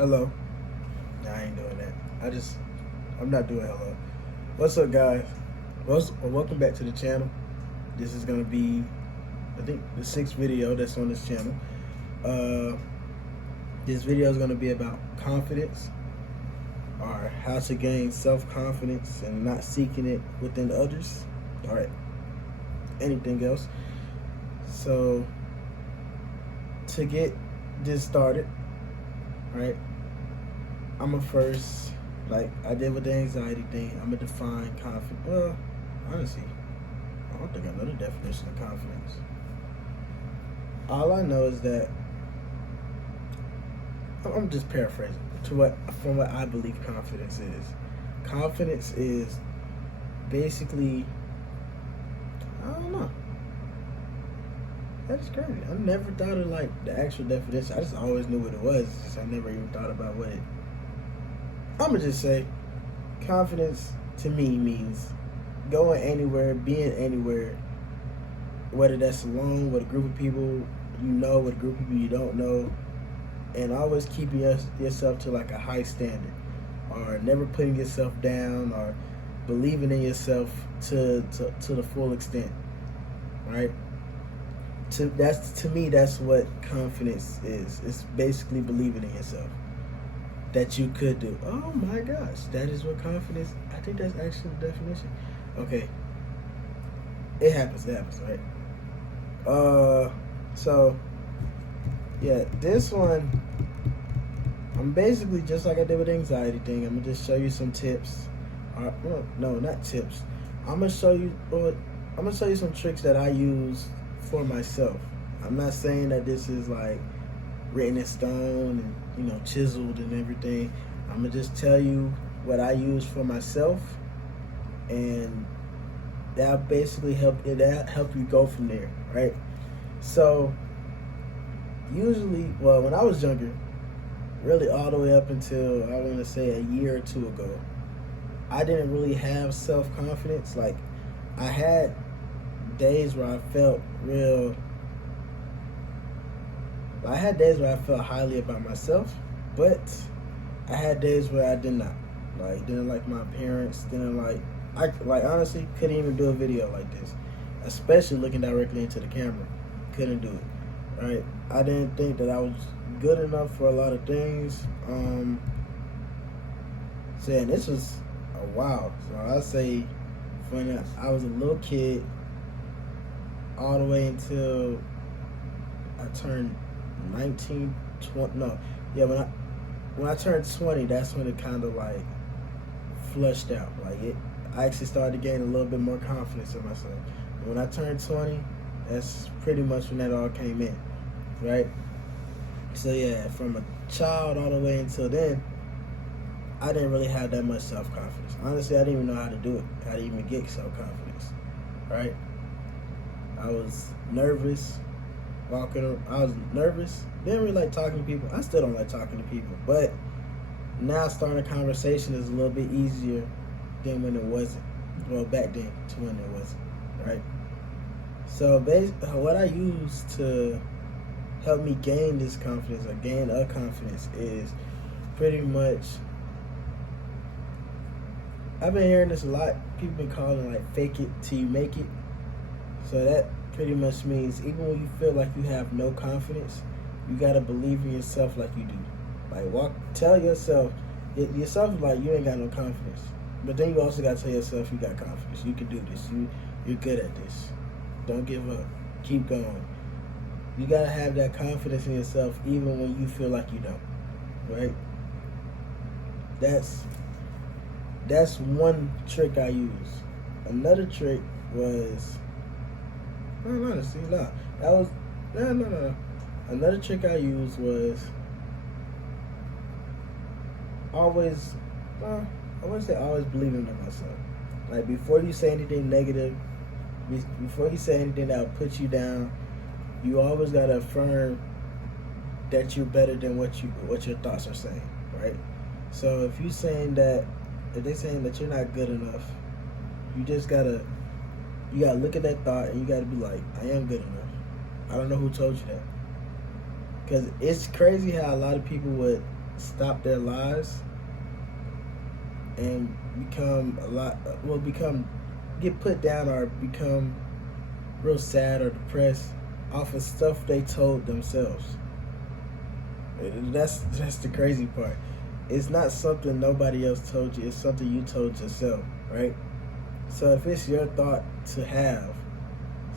Hello. Nah, I ain't doing that. I'm not doing hello. What's up, guys? Welcome back to the channel. This is gonna be, I think, the sixth video that's on this channel. Uh, this video is gonna be about confidence, or how to gain self-confidence and not seeking it within others. All right. Anything else? So, to get this started, right? I'm gonna first, like I did with the anxiety thing, I'm gonna define confidence. Well, honestly, I don't think I know the definition of confidence. All I know is that I'm just paraphrasing from what I believe confidence is. Confidence is basically, I don't know. That's crazy. I never thought of like the actual definition. I just always knew what it was. Just I never even thought about what it. I'm gonna just say, confidence to me means going anywhere, being anywhere, whether that's alone with a group of people you know, with a group of people you don't know, and always keeping yourself to like a high standard, or never putting yourself down, or believing in yourself to the full extent, right? To me, that's what confidence is. It's basically believing in yourself that you could do. Oh my gosh, that is what confidence. I think that's actually the definition. Okay, it happens, right? So yeah, this one, I'm basically just like I did with the anxiety thing. I'm gonna just show you some tips. Well, no, not tips. I'm gonna show you some tricks that I use for myself. I'm not saying that this is like written in stone and chiseled and everything. I'm gonna just tell you what I use for myself, and that basically help you go from there, right? So usually, well, when I was younger, really all the way up until I want to say a year or two ago, I didn't really have self-confidence. Like, I had days where I felt highly about myself, but I had days where I did not. Like, didn't like my appearance, I honestly couldn't even do a video like this, especially looking directly into the camera. Couldn't do it, right? I didn't think that I was good enough for a lot of things. Saying this was a while. So I say when I was a little kid, all the way until I turned 19, 20, no, yeah, when I turned 20, that's when it kind of like flushed out. I actually started to gain a little bit more confidence in myself. And when I turned 20, that's pretty much when that all came in, right? So yeah, from a child all the way until then, I didn't really have that much self-confidence. Honestly, I didn't even know how to do it, how to even get self-confidence, right? I was nervous. I was nervous. Didn't really like talking to people. I still don't like talking to people. But now starting a conversation is a little bit easier than when it wasn't. Well, back then to when it wasn't, right? So what I use to help me gain this confidence, or gain a confidence, is pretty much, I've been hearing this a lot. People been calling it like fake it till you make it. So that pretty much means even when you feel like you have no confidence, you gotta believe in yourself like you do. Like tell yourself like you ain't got no confidence. But then you also gotta tell yourself you got confidence. You can do this. You're good at this. Don't give up. Keep going. You gotta have that confidence in yourself even when you feel like you don't. Right? That's one trick I use. Another trick was, honestly, no. Another trick I used was always, I wouldn't say always believing in myself. Like, before you say anything negative, before you say anything that will put you down, you always gotta affirm that you're better than what your thoughts are saying, right? So if they're saying that you're not good enough, you gotta look at that thought and you gotta be like, I am good enough. I don't know who told you that. Because it's crazy how a lot of people would stop their lives and get put down or become real sad or depressed off of stuff they told themselves. That's the crazy part. It's not something nobody else told you. It's something you told yourself, right? So if it's your thought to have,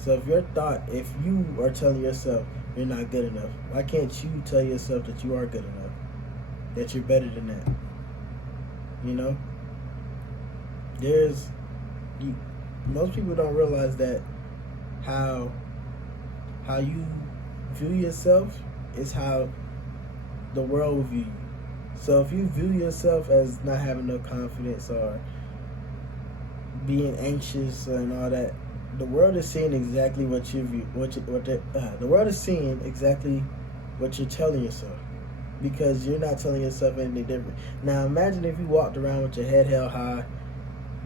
if you are telling yourself you're not good enough, why can't you tell yourself that you are good enough? That you're better than that? You know? Most people don't realize that how you view yourself is how the world will view you. So if you view yourself as not having no confidence or being anxious and all that, the world is seeing exactly what you view. The world is seeing exactly what you're telling yourself, because you're not telling yourself anything different. Now imagine if you walked around with your head held high,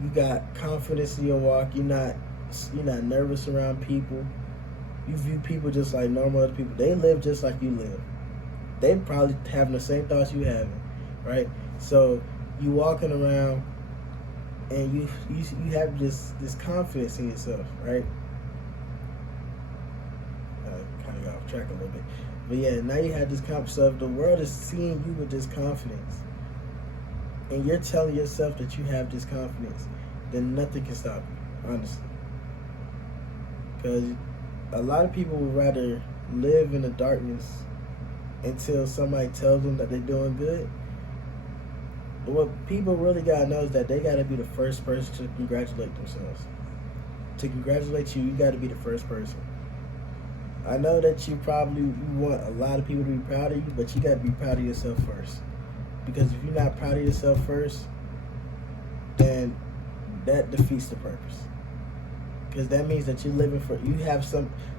you got confidence in your walk, you're not nervous around people. You view people just like normal other people. They live just like you live. They probably having the same thoughts you having, right? So you walking around and you have this confidence in yourself, right? Kind of got off track a little bit, but yeah, now you have this confidence. So if the world is seeing you with this confidence, and you're telling yourself that you have this confidence, then nothing can stop you, honestly. Because a lot of people would rather live in the darkness until somebody tells them that they're doing good. But what people really gotta know is that they gotta be the first person to congratulate themselves. To congratulate you, you gotta be the first person. I know that you want a lot of people to be proud of you, but you gotta be proud of yourself first. Because if you're not proud of yourself first, then that defeats the purpose. Because that means that you're living you have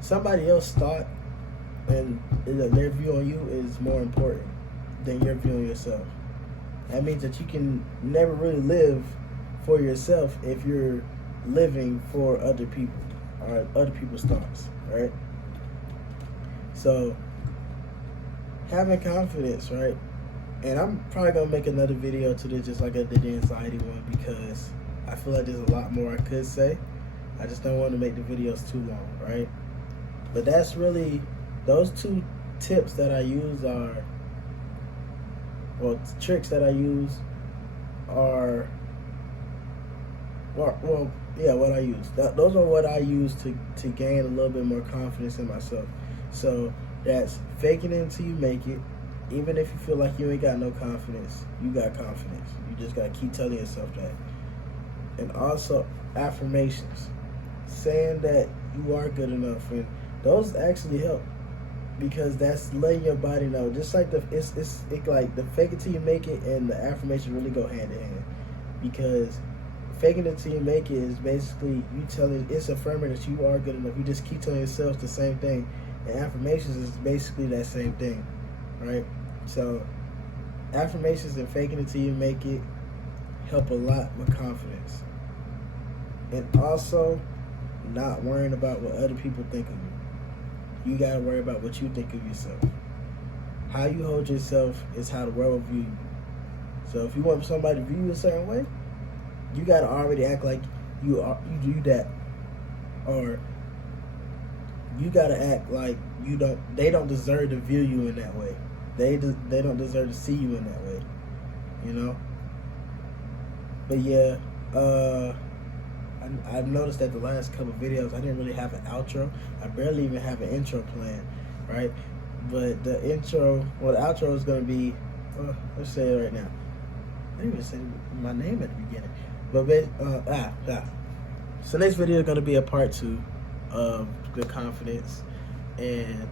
somebody else's thought, and their view on you is more important than your view on yourself. That means that you can never really live for yourself if you're living for other people or other people's thoughts, right? So having confidence, right? And I'm probably gonna make another video to this, just like I did the anxiety one, because I feel like there's a lot more I could say. I just don't want to make the videos too long, right? But that's really, those two tips that I use tricks that I use are, what I use. Those are what I use to gain a little bit more confidence in myself. So that's faking it until you make it. Even if you feel like you ain't got no confidence, you got confidence. You just got to keep telling yourself that. And also affirmations, saying that you are good enough, and those actually help, because that's letting your body know. Just like it's like the fake it till you make it and the affirmation really go hand in hand, because faking it till you make it is basically it's affirming that you are good enough. You just keep telling yourself the same thing, and affirmations is basically that same thing, right? So affirmations and faking it till you make it help a lot with confidence. And also not worrying about what other people think of you. You gotta worry about what you think of yourself. How you hold yourself is how the world will view you. So if you want somebody to view you a certain way, you gotta already act like you do that. Or you gotta act like they don't deserve to view you in that way. They don't deserve to see you in that way, you know? But yeah, I noticed that the last couple of videos, I didn't really have an outro. I barely even have an intro plan, right? But the outro is going to be, let's say it right now. I didn't even say my name at the beginning. But, so next video is going to be a part 2 of good confidence. And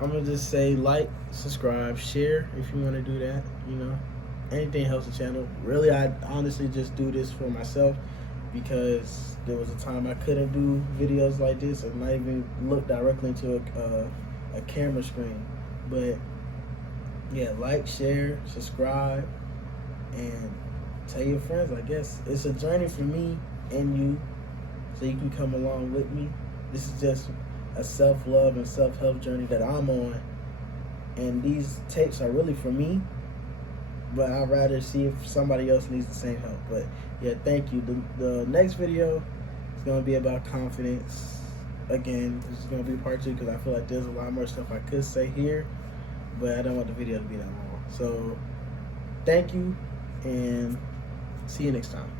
I'm going to just say like, subscribe, share if you want to do that, you know. Anything helps the channel. Really, I honestly just do this for myself, because there was a time I couldn't do videos like this and not even look directly into a camera screen. But yeah, like, share, subscribe, and tell your friends. I guess it's a journey for me and you, so you can come along with me. This is just a self-love and self-help journey that I'm on, and these tapes are really for me. But I'd rather see if somebody else needs the same help. But yeah, thank you. The next video is going to be about confidence. Again, this is going to be part 2 because I feel like there's a lot more stuff I could say here, but I don't want the video to be that long. So thank you, and see you next time.